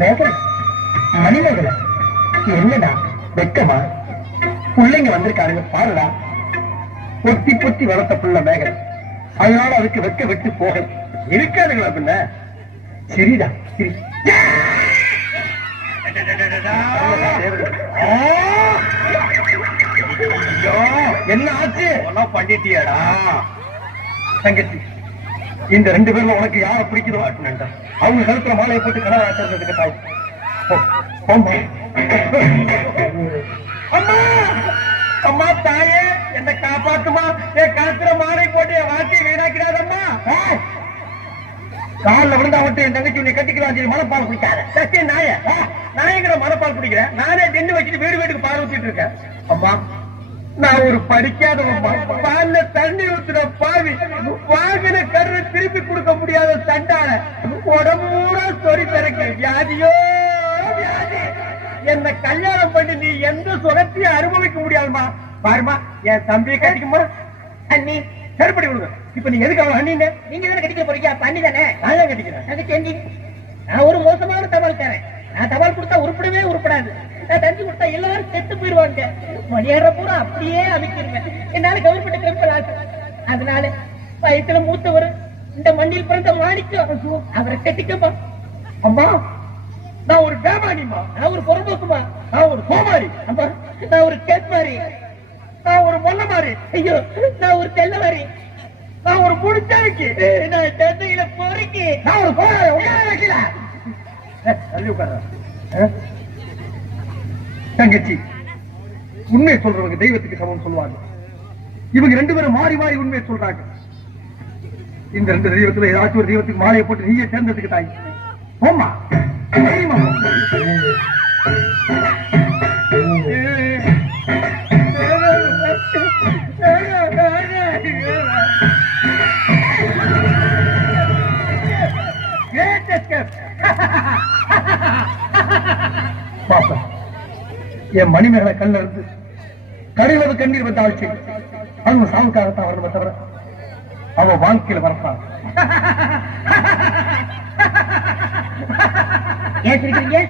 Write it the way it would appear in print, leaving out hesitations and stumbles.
மேகலை, மணிமேகலை, என்னடா வெக்கமா? பிள்ளைங்க வந்திருக்காருங்க பாருடா. பொத்தி பொத்தி வளர்த்த புள்ள மேகலை, அதனால அதுக்கு வெக்க விட்டு போக இருக்காதுங்களா பின்ன? சரிடா சரி. என்ன ஆச்சு? பண்ணிட்டியாடா தங்கச்சி? இந்த 2 பேரும் உனக்கு யார பிடிக்குதோ அவங்க கழுத்துல மாலையை போட்டு கனவு ஆட்டுறதுக்கு தாய். அம்மா அம்மா தாயே என்ன காப்பாத்துமா. என் கழுத்துல மாலை போட்டு என் வாழ்க்கையை வீணாக்கிறாதம்மா. காலில் விழுந்தா மட்டும் என் தங்கச்சி உன்னை கட்டிக்கலாம் சொல்லி மனப்பால் குடிக்காத சத்திய நாய. நாயங்கிற மனப்பால் குடிக்கிறேன். நானே தின்னு வச்சுட்டு வீடு வீட்டுக்கு பால் ஊத்திட்டு இருக்கேன். அம்மா நான் ஒரு படிக்காதவம்மா. பால்ல தண்ணி ஊத்துற பாவி, வாங்கின கரு திருப்பி கொடுக்க முடியாத சண்டான, உடம்பூரா சொறி பிறக்க வியாதியோ வியாதி. என்ன கல்யாணம் பண்ணி நீ எந்த சுகத்தையும் அனுபவிக்க முடியாதுமா. பாருமா என் தம்பியை கட்டிக்குமா. அண்ணி சரிப்படி கொடுங்க. இப்ப நீங்க எதுக்கு அவன் அண்ணிங்க? நீங்க தானே கட்டிக்க போறீங்க. அப்ப அண்ணி தானே. நான் தான் கட்டிக்கிறேன். நான் ஒரு மோசமான தபால் தரேன். நான் தபால் கொடுத்தா உருப்படவே உருப்படாது. நான் தஞ்சு கொடுத்தா எல்லாரும் செத்து போயிடுவாங்க. மணியேற பூரா அப்படியே அமைச்சிருங்க. என்னால கவர்மெண்ட் கிளம்பல் ஆசை. அதனால வயசுல மூத்தவர் இந்த மண்ணில் பிறந்த மாணிக்கம் அவரை கட்டிக்கமா. அம்மா நான் ஒரு வேமானிமா. நான் ஒரு பொறம்போக்குமா. நான் ஒரு கோமாரி. அம்மா நான் ஒரு கேட்மாரி. நான் ஒரு மொல்ல மாறி. ஐயோ நான் ஒரு தெல்லவாரி. நான் ஒரு முடிச்சாருக்கு. நான் தந்தையில பொறுக்கி. நான் ஒரு வைக்கல. தங்கச்சி உண்மை சொல்றவங்க தெய்வத்துக்கு சமம் சொல்லுவாங்க. இவங்க 2 பேரும் மாறி மாறி உண்மையை சொல்றாங்க. இந்த 2 தெய்வத்துல ஏதாச்சும் ஒரு தெய்வத்துக்கு மாலையை போட்டு நீயே சேர்ந்ததுக்கு தாய். போமா பாப்பா என் மணிமேகலை கல்ல இருந்து கடைவது கண்ணீர் வந்த ஆட்சி அவங்க சாவுக்காகத்தான் வரணுமே தவிர அவ வாழ்க்கையில வரப்பான். ஏன்